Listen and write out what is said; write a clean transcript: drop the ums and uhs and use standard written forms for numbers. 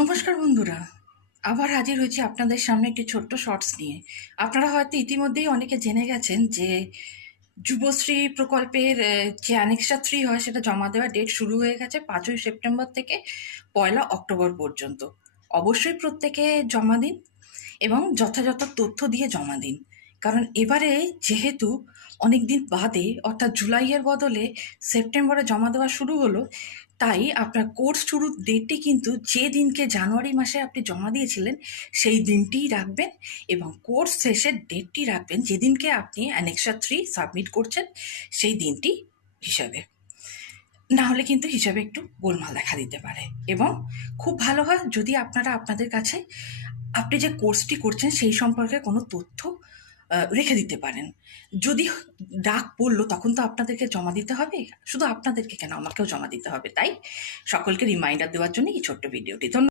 নমস্কার বন্ধুরা, আবার হাজির হয়েছি আপনাদের সামনে একটি ছোট্ট শর্টস নিয়ে। আপনারা হয়তো ইতিমধ্যেই অনেকে জেনে গেছেন যে যুবশ্রী প্রকল্পের যে অ্যানেক্সার 3 হয় সেটা জমা দেওয়ার ডেট শুরু হয়ে গেছে 5ই সেপ্টেম্বর থেকে 1লা অক্টোবর পর্যন্ত। অবশ্যই প্রত্যেকে জমা দিন এবং যথাযথ তথ্য দিয়ে জমা দিন। কারণ এবারে যেহেতু অনেক দিন বাদে অর্থাৎ জুলাইয়ের বদলে সেপ্টেম্বরে জমা দেওয়া শুরু হলো, তাই আপনার কোর্স শুরুর ডেটটি কিন্তু যে দিনকে জানুয়ারি মাসে আপনি জমা দিয়েছিলেন সেই দিনটিই রাখবেন এবং কোর্স শেষের ডেটটি রাখবেন যেদিনকে আপনি অ্যানেক্সার 3 সাবমিট করছেন সেই দিনটি হিসাবে। না হলে কিন্তু হিসাবে একটু গোলমাল দেখা দিতে পারে এবং খুব ভালো হয় যদি আপনারা আপনাদের কাছে আপনি যে কোর্সটি করছেন সেই সম্পর্কে কোনো তথ্য রেখে দিতে পারেন। যদি ডাক পড়লো তখন তো আপনাদেরকে জমা দিতে হবে, শুধু আপনাদেরকে কেন আমাকেও জমা দিতে হবে। তাই সকলকে রিমাইন্ডার দেওয়ার জন্য এই ছোট্ট ভিডিওটি। ধন্যবাদ।